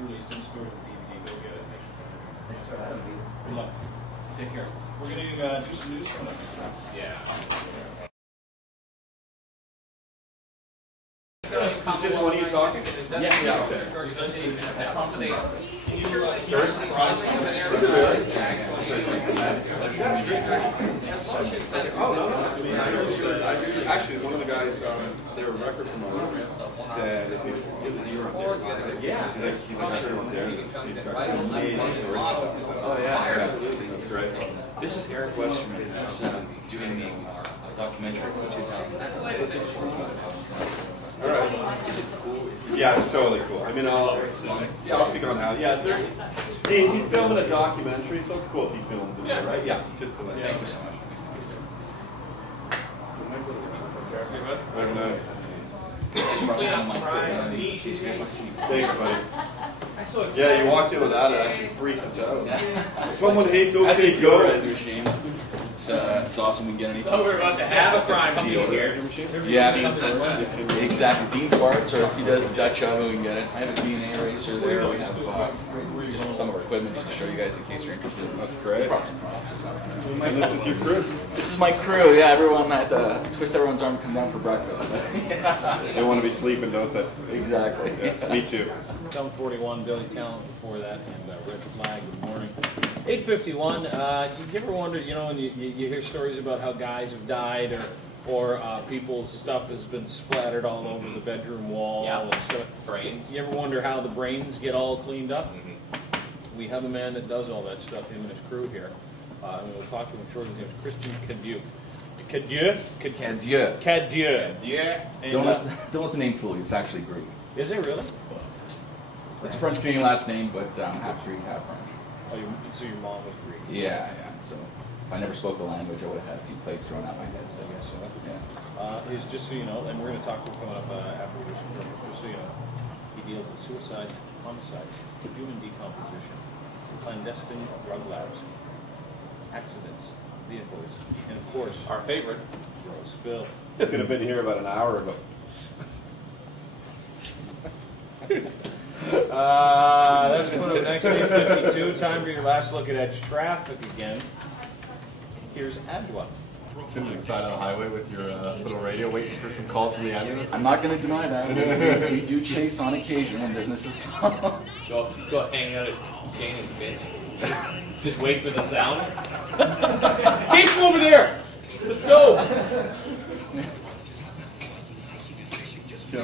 released in stores with DVD. Go get it. Thanks for having me. Good luck. Take care. We're going to do some news coming up. Yeah. Just one of you talking? Yeah. Actually, one of the guys, they were record promoter, said if you were there, yeah, he's like, I heard him there. He's got oh yeah, absolutely, that's great. This is Eric Westerman. He's doing a documentary from 2000. All right. Is it cool? Yeah, it's totally cool. I mean, I'll speak on how. Yeah, he's filming a documentary, so it's cool if he films it, yeah. Right? Yeah, just to let you know. Thank you so much. Very nice. Thanks, buddy. Yeah, you walked in with that, it actually freaked us out. Yeah. Someone hates OK That's a Go. deodorizer machine. It's awesome we can get anything. Oh, we're about to have a crime scene here. Yeah, exactly. Dean farts, or if he does a Dutch oven, we can get it. I have a DNA eraser there. We have just some of our equipment just to show you guys in case you're interested. That's great. And this is your crew? This is my crew, yeah. Everyone at twist everyone's arm, come down for breakfast. They want to be sleeping, don't they? Exactly. Yeah, me too. Town 41, Billy Talent before that, and Red Flag, good morning. 8:51, you ever wondered, you know, when you hear stories about how guys have died or people's stuff has been splattered all over the bedroom wall and stuff. Brains. You ever wonder how the brains get all cleaned up? We have a man that does all that stuff, him and his crew here. And we'll talk to him shortly. His name is Christian Cadieux. Cadieux. Cadieux. Yeah. Don't let the name fool you. It's actually Greek. Is it really? It's a French-Canadian last name, but half Greek, half French. Oh, so your mom was Greek? Yeah. So if I never spoke the language, I would have had a few plates thrown out my head. So I guess so. Yeah. He's just so you know, and we're going to talk to him coming up after we do some programs, just so you know, he deals with suicides, homicides, human decomposition, clandestine drug labs, accidents, vehicles, and of course, Our favorite. gross filth. You could have been here about an hour ago. That's coming up next, 8:52. Time for your last look at Edge traffic again. Here's Adwa. Sitting on the side of the highway with your little radio, waiting for some calls from the ambulance. I'm not going to deny that. We do chase on occasion when business is slow. Go hang out at Canaan's bitch. Just wait for the sound. Keep him over there. Let's go. You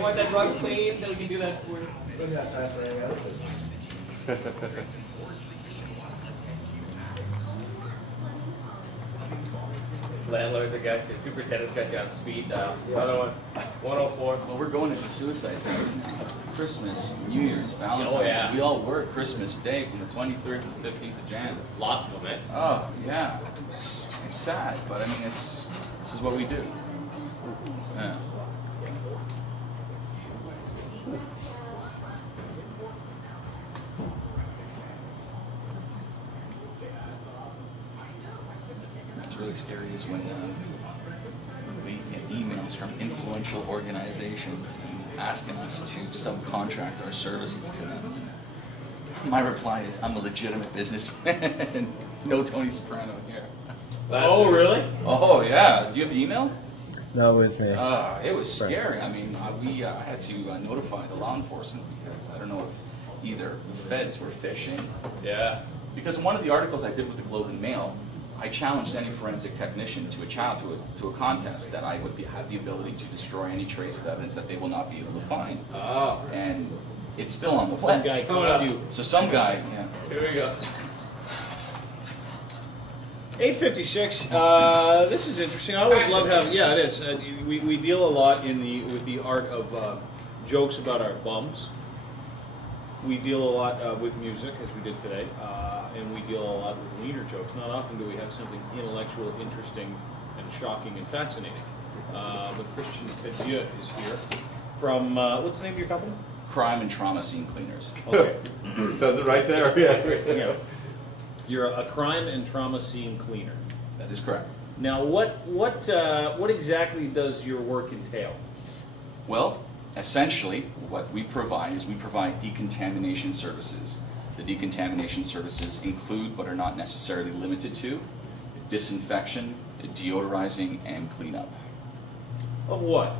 want that rug clean? Then we can do that for you. We got time for any other business. Landlords are got you. Superintendent's got you on speed dial. 104. Well, we're going into suicide season now. Christmas, New Year's, Valentine's. Oh, yeah. We all work Christmas Day from the 23rd to the 15th of Jan. Lots of them, man. Oh, yeah. It's sad, but I mean, this is what we do. Yeah. What's really scary is when we get emails from influential organizations asking us to subcontract our services to them. My reply is, I'm a legitimate businessman. No Tony Soprano here. Oh, really? Oh, yeah. Do you have the email? Not with me. It was scary. I mean, we had to notify the law enforcement because I don't know if either the feds were fishing. Yeah. Because in one of the articles I did with the Globe and Mail, I challenged any forensic technician to a contest that I would have the ability to destroy any trace of evidence that they will not be able to find. Oh. And it's still on the Some web. guy called you. So some guy, yeah. Here we go. 8:56. This is interesting. I always love having. Yeah, it is. We deal a lot with the art of jokes about our bums. We deal a lot with music, as we did today, and we deal a lot with wiener jokes. Not often do we have something intellectual, interesting, and shocking and fascinating. But Christian Cadieux is here from what's the name of your company? Crime and Trauma Scene Cleaners. Okay. Says it right there. Yeah. You're a crime and trauma scene cleaner. That is correct. Now, what exactly does your work entail? Well, essentially, what we provide is we provide decontamination services. The decontamination services include, but are not necessarily limited to, disinfection, deodorizing, and cleanup. Of what?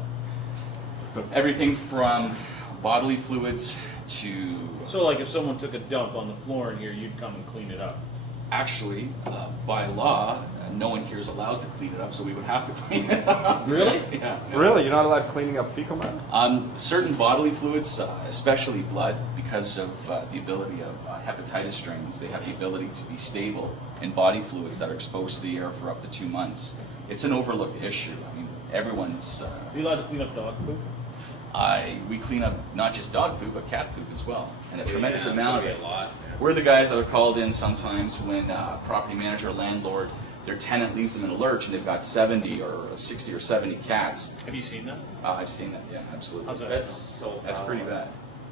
Everything from bodily fluids to... So like if someone took a dump on the floor in here, you'd come and clean it up? Actually, by law, no one here is allowed to clean it up, so we would have to clean it up. Really? Yeah. Really? You're not allowed cleaning up fecal matter? Certain bodily fluids, especially blood, because of the ability of hepatitis strains, they have the ability to be stable in body fluids that are exposed to the air for up to 2 months. It's an overlooked issue. I mean, everyone's... Are you allowed to clean up dog poop? We clean up not just dog poop, but cat poop as well, and a tremendous amount of it. A lot. We're the guys that are called in sometimes when property manager or landlord, their tenant leaves them in a lurch and they've got 70 or 60 or 70 cats. Have you seen that? I've seen that, yeah, absolutely. How's that? That's so That's pretty bad.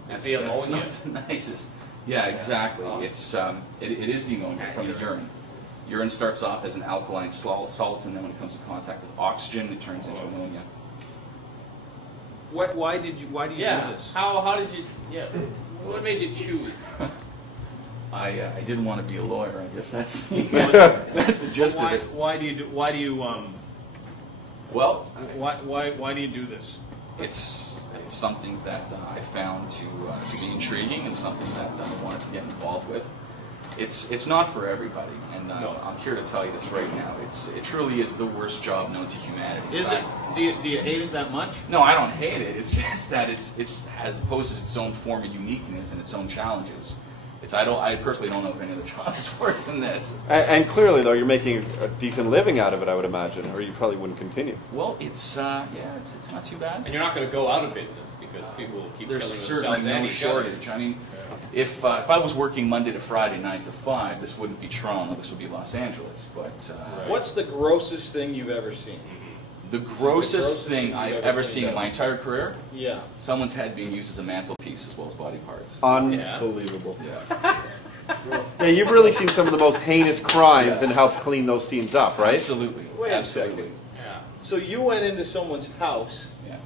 It's the ammonia. That's not the nicest. Yeah, exactly. It's it is the ammonia from the urine. Urine starts off as an alkaline salt, and then when it comes in contact with oxygen, it turns into ammonia. Why do you do this? How did you? Yeah. What made you choose? I didn't want to be a lawyer. I guess that's that's the gist of it. Why do you Well, why do you do this? it's something that I found to be intriguing and something that I wanted to get involved with. It's not for everybody, and I'm here to tell you this right now. It truly is the worst job known to humanity. Is it? Do you hate it that much? No, I don't hate it. It's just that it poses its own form of uniqueness and its own challenges. I personally don't know if any other job is worse than this. And clearly, though, you're making a decent living out of it, I would imagine, or you probably wouldn't continue. Well, it's not too bad. And you're not going to go out of business because people will keep There's killing certainly themselves and no each other. shortage. I mean, if I was working Monday to Friday, 9 to 5, this wouldn't be Toronto. This would be Los Angeles. But What's the grossest thing you've ever seen? the grossest thing I've ever seen in my entire career, Yeah. someone's head being used as a mantelpiece as well as body parts. Unbelievable. Yeah. Yeah, you've really seen some of the most heinous crimes and helped clean those scenes up, right? Absolutely. Wait a Absolutely. second. Yeah. So you went into someone's house Yeah.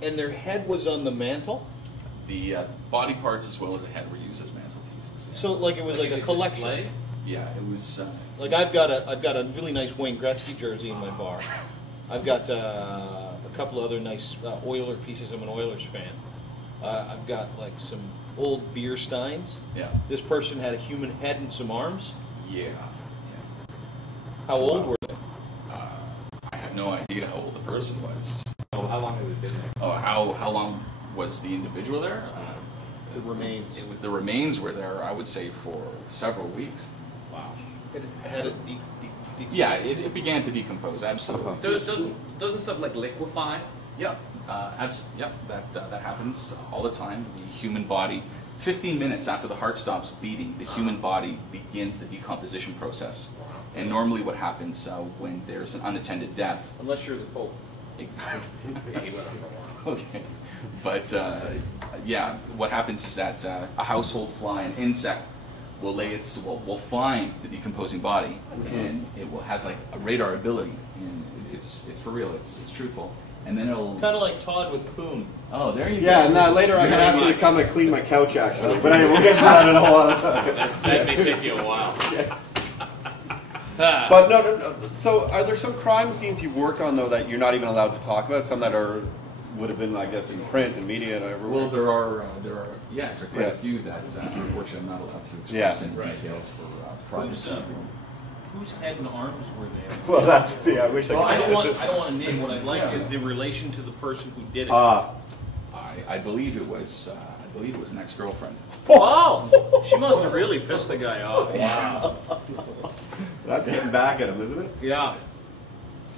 and their head was on the mantle? The body parts as well as the head were used as mantelpieces. Yeah. So like it was like a collection. Yeah, it was. Like I've got a really nice Wayne Gretzky jersey in my bar. I've got a couple of other nice Oiler pieces. I'm an Oilers fan. I've got like some old beer steins. Yeah. This person had a human head and some arms. Yeah. How old were they? I have no idea how old the person was. Oh, how long have we been there? Oh, how long was the individual there? The remains. The remains were there, I would say, for several weeks. Wow. It had a deep. Yeah, it began to decompose. Absolutely. Doesn't stuff like liquefy? Yeah, that happens all the time. The human body, 15 minutes after the heart stops beating, the human body begins the decomposition process. And normally what happens when there's an unattended death... Unless you're the Pope. Okay. But, yeah, what happens is that a household fly, an insect, will find the decomposing body, and it has like a radar ability, and it's for real, it's truthful. And then it'll... Kind of like Todd with Poon. Oh, there you go. Yeah, and later I'm going to ask you to come and clean my couch, actually. But anyway, we'll get to that in a while. That may take you a while. But no. So are there some crime scenes you've worked on, though, that you're not even allowed to talk about? Some that would have been, I guess, in print and media and everywhere? Well, there are quite a few that unfortunately I'm not allowed to express any details for privacy. Whose head and arms were there? Well, that's, I wish Well, I I could. don't want to name. What I'd like is the relation to the person who did it. I believe it was an ex-girlfriend. Oh, she must have really pissed the guy off. Wow. That's getting back at him, isn't it? Yeah.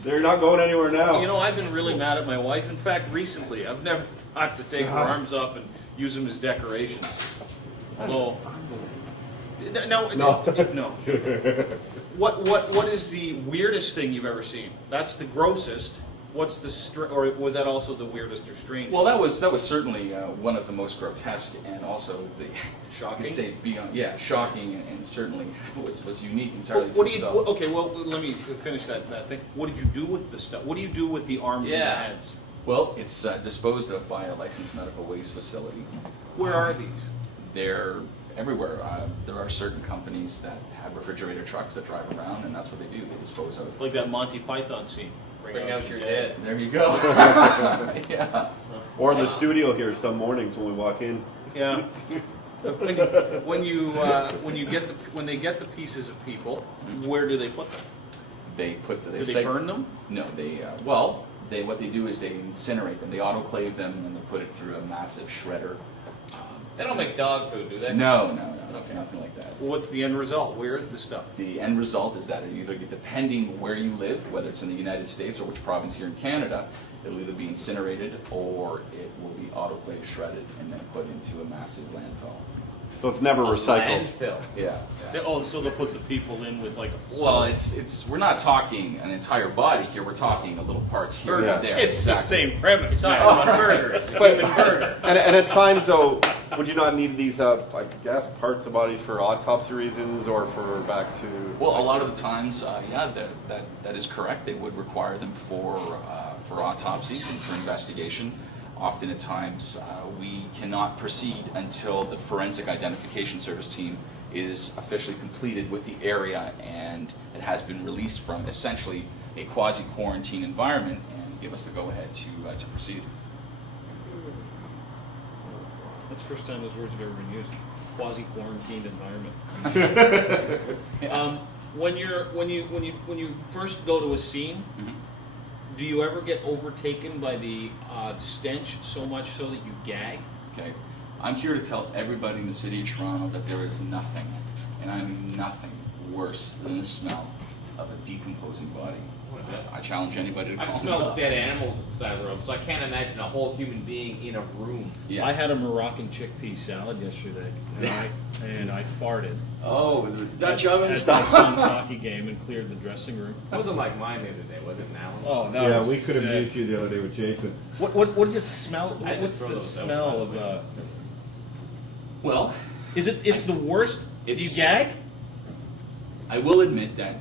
They're not going anywhere now. You know, I've been really mad at my wife. In fact, recently, I've never had to take her arms off and use them as decorations. No. No. What is the weirdest thing you've ever seen? That's the grossest. What's the or was that also the weirdest or strangest? Well, that was certainly one of the most grotesque, and also the shocking. I'd say shocking, and certainly was unique entirely What to do you? itself. Okay, well, let me finish that thing. What did you do with the stuff? What do you do with the arms and the heads? Well, it's disposed of by a licensed medical waste facility. Where are these? They're everywhere. There are certain companies that have refrigerator trucks that drive around, and that's what they do. They dispose of. Like that Monty Python scene. Bring out your dead. There you go. Yeah. Or in the studio here some mornings when we walk in. Yeah. When they get the pieces of people, where do they put them? They put the. Do they burn them? No, they what they do is they incinerate them. They autoclave them and they put it through a massive shredder. They don't make dog food, do they? No, Okay. nothing like that. What's the end result? Where is the stuff? The end result is that it either, depending where you live, whether it's in the United States or which province here in Canada, it'll either be incinerated or it will be autoclaved, shredded, and then put into a massive landfill. So it's never recycled. Landfill. Yeah. So they'll put the people in with like a... Well, we're not talking an entire body here. We're talking a little parts here Yeah. and there. It's the same premise. It's not about burgers. It's a human burger. And at times, though, would you not need these, I guess, parts of bodies for autopsy reasons or for back to... Well, a lot of the times, yeah, that is correct. They would require them for autopsies and for investigation. Often at times, we cannot proceed until the forensic identification service team is officially completed with the area and it has been released from essentially a quasi-quarantine environment and give us the go-ahead to proceed. That's the first time those words have ever been used. Quasi-quarantined environment. When you first go to a scene, do you ever get overtaken by the stench so much so that you gag? Okay, I'm here to tell everybody in the city of Toronto that there is nothing, and I mean nothing, worse than the smell of a decomposing body. I challenge anybody to I've call me smelled up. dead animals at the side of the road, so I can't imagine a whole human being in a room. Yeah. I had a Moroccan chickpea salad yesterday, and I farted. Oh, the Dutch oven at style. my son's hockey game and cleared the dressing room. It wasn't like mine the other day, was it, Alan? Oh, that Yeah, was we could have sick. used you the other day with Jason. What does it smell? I had to What's throw the those out. smell of? Well, It's the worst. Do you It's- gag? I will admit that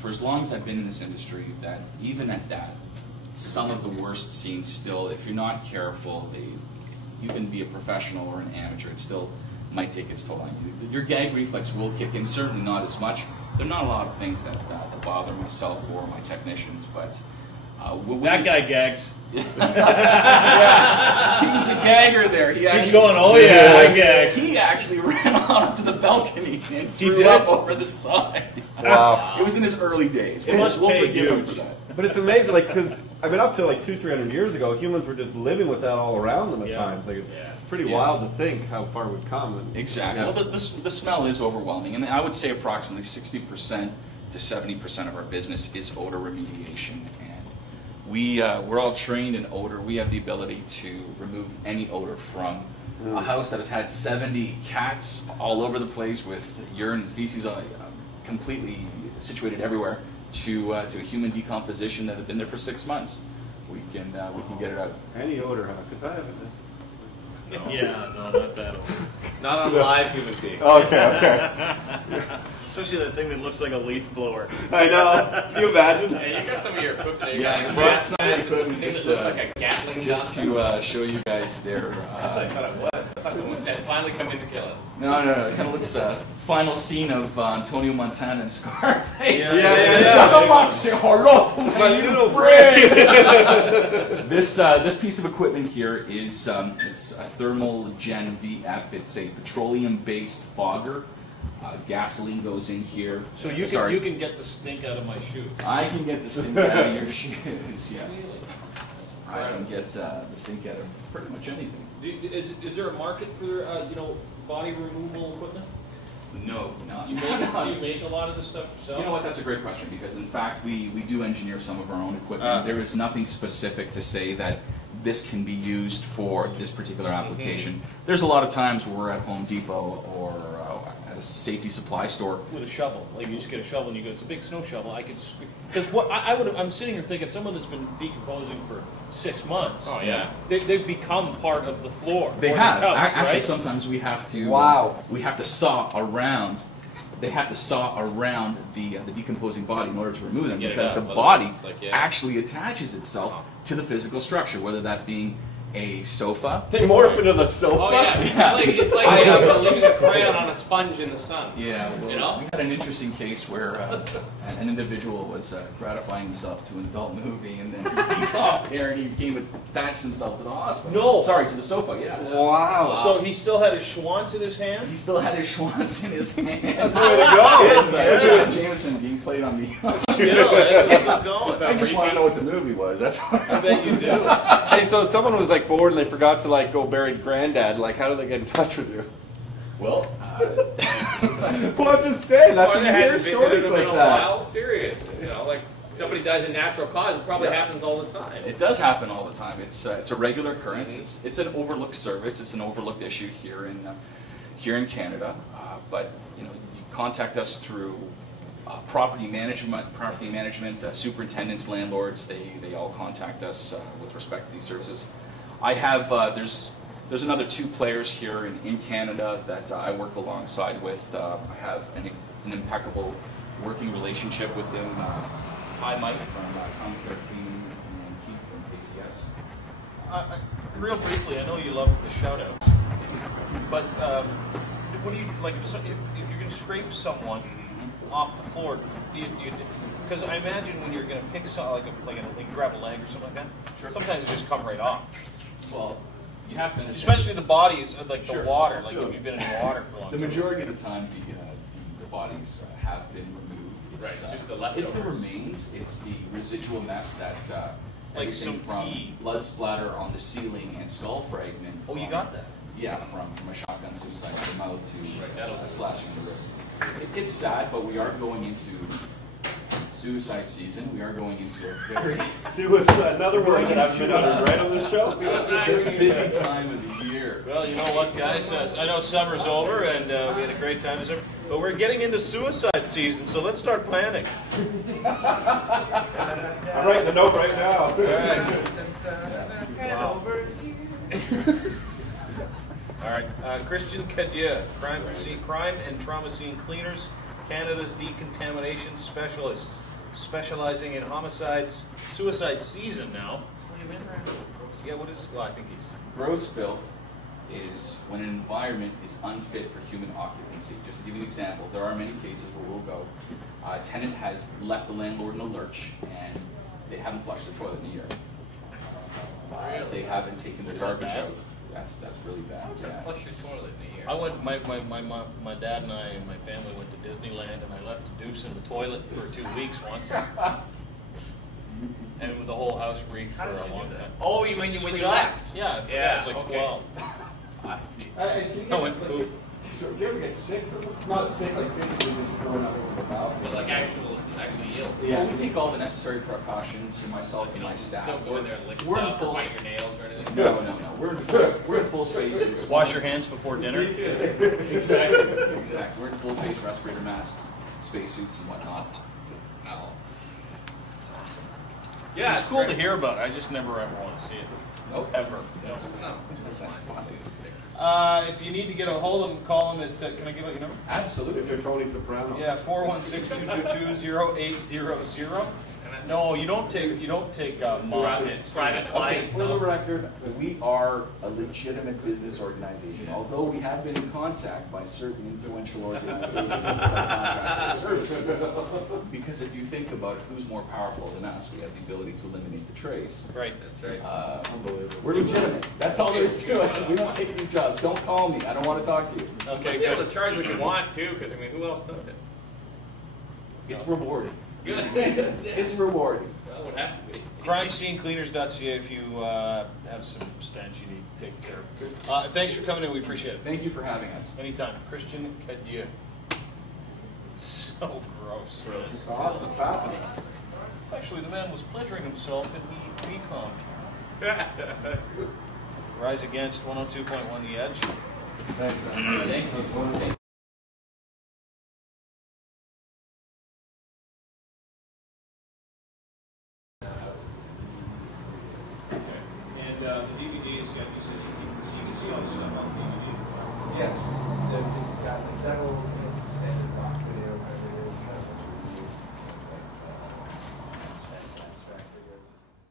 for as long as I've been in this industry, that even at that, some of the worst scenes still, if you're not careful, you can be a professional or an amateur, it still might take its toll on you. Your gag reflex will kick in, certainly not as much. There are not a lot of things that bother myself or my technicians, but... That guy gags. Yeah, he was a gagger there. He's going, oh yeah, I gag. He actually ran out onto the balcony and threw did? up over the side. Wow. It was in his early days. It must We'll pay forgive him for huge. that. But it's amazing, like, because, I mean, up to like 200-300 years ago, humans were just living with that all around them at Yeah. times. Like, it's pretty Yeah. wild to think how far we've come. And, Exactly. yeah. Well, the smell is overwhelming, and I would say approximately 60% to 70% of our business is odor remediation. And we're all trained in odor. We have the ability to remove any odor from a house that has had 70 cats all over the place with urine and feces completely situated everywhere to a human decomposition that had been there for 6 months. We can get it out. Any odor, huh? Because I haven't. Yeah, no, not that old. Not on live human being. Okay. Especially that thing that looks like a leaf blower. I know. Can you imagine? Hey, you got some of your equipment. Yeah, you brought got some gas equipment that just, looks like a Gatling Just gun. to show you guys their... That's what I thought it was. I thought someone said, finally come in to kill us. No. It kind of looks final scene of Antonio Montana and Scarface. Yeah. The Moxie Horror. This piece of equipment here is it's a Thermal Gen VF. It's a petroleum-based fogger. Gasoline goes in here. So you can get the stink out of my shoe. I can get the stink out of your shoes. Yeah. I can get the stink out of pretty much anything. Is there a market for body removal equipment? No, not. Do you make a lot of this stuff yourself? You know what? That's a great question because, in fact, we do engineer some of our own equipment. There is nothing specific to say that this can be used for this particular application. There's a lot of times where we're at Home Depot or at a safety supply store. With a shovel, like you just get a shovel and you go, it's a big snow shovel. I could, because I'm sitting here thinking someone that's been decomposing for 6 months. Oh, yeah. They've become part of the floor. They or have. the couch, Actually, right? sometimes we have to. Wow. We have to saw around. They have to saw around the decomposing body in order to remove them Get it because out, the otherwise body it's like, yeah. actually attaches itself to the physical structure, whether that being a sofa. They morph into the sofa. Oh yeah, it's like leaving a crayon on a sponge in the sun. Yeah, well, you know? we had an interesting case where an individual was gratifying himself to an adult movie, and then he decopped there, and he came and attached himself to the hospital. No. Sorry, to the sofa. Yeah. Wow. So he still had his Schwanz in his hand? He still had his Schwanz in his hand. That's the way to go. With Jameson being played on the. Still, it's still going. I just want to know what the movie was. That's all. I bet you do. Hey, so if someone was like bored and they forgot to like go bury granddad, like how do they get in touch with you? Well, Well, I'm just saying, that's Or when they you hadn't hear visited stories him in like a that. while. Serious, you know, like somebody dies of natural cause. It probably happens all the time. it does happen all the time. It's a regular occurrence. It's an overlooked service. It's an overlooked issue here in Canada. But you know, you contact us through property management, superintendents, landlords. They all contact us with respect to these services. I have there's another 2 players here in Canada that I work alongside with. I have an impeccable working relationship with them. Hi, Mike from Trauma Care Cleaning, and Keith from KCS. Real briefly, I know you love the shout-outs, but what do you, like, if you're going to scrape someone off the floor, because I imagine when you're going to pick like you grab a leg or something like that, sometimes it just come right off. Well, you have to understand. Especially the bodies, like the water, like if you've been in water for a long The time. majority of the time, the bodies have been removed. It's, Right, just the It's the leftovers. remains. It's the residual mess that Like everything some from pee. blood splatter on the ceiling and skull fragment. Oh, you from- got that? Yeah, from a shotgun suicide to the mouth to that'll a do. slashing of the wrist. It's sad, but we are going into suicide season. We are going into a very Suicide, another word that I've been uttered right on this show. busy time of the year. Well, you know what, guys? I know summer's over, and we had a great time this summer, but we're getting into suicide season, so let's start planning. I'm writing the note right now. All right. Wow. All right. Christian Cadieux, crime and trauma scene cleaners, Canada's decontamination specialists, specializing in homicides, suicide season now. Yeah, what is? Well, I think he's. Gross filth is when an environment is unfit for human occupancy. Just to give you an example, there are many cases where we'll go, a tenant has left the landlord in a lurch and they haven't flushed the toilet in a year. They haven't taken the garbage out. That's really bad. Yeah, Flush your toilet in the year. I went. My dad and I and my family went to Disneyland, and I left the deuce in the toilet for 2 weeks once, and the whole house reeked for a long time. Oh, you mean when you left? Yeah, I forgot. Yeah, I was like okay. 12. I see. I went poop. So do you ever get sick from this? Not sick, like physically just throwing up over the mouth. But like actually ill. Well, we take all the necessary precautions, myself and my staff. Don't go in there and lick We're in stuff or full. bite your nails or anything. No. We're in full spaces. Wash your hands before dinner. Exactly. We're in full face respirator masks, spacesuits, and whatnot. Oh. Yeah, It's cool to hear about it. I just never ever want to see it. Nope. Ever. No. No. If you need to get a hold of him, call him at, can I give out your number? Absolutely. If you're Tony Soprano. Yeah, 416-222-0800. No, you don't take mine. Private Okay, clients. for the record, we are a legitimate business organization. Although we have been in contact by certain influential organizations and subcontractor services. Because if you think about it, who's more powerful than us? We have the ability to eliminate the trace. Right. That's right. Unbelievable. We're legitimate. That's all there is to it. We don't take these jobs. Don't call me. I don't want to talk to you. Okay, You'll be able good. to charge what you want too, because I mean, who else does it? It's rewarding. Good. It's rewarding. Well, it would have to be. CrimeSceneCleaners.ca if you have some stench you need to take care of. Thanks for coming in. We appreciate it. Thank you for having us. Anytime. Christian Cadieux. So gross. Awesome, fascinating. Actually, the man was pleasuring himself in the recon. Rise Against 102.1 The Edge. Thanks. Thank you. And the DVDs, yeah, you said you can see all this stuff on DVD. Yeah. It's got several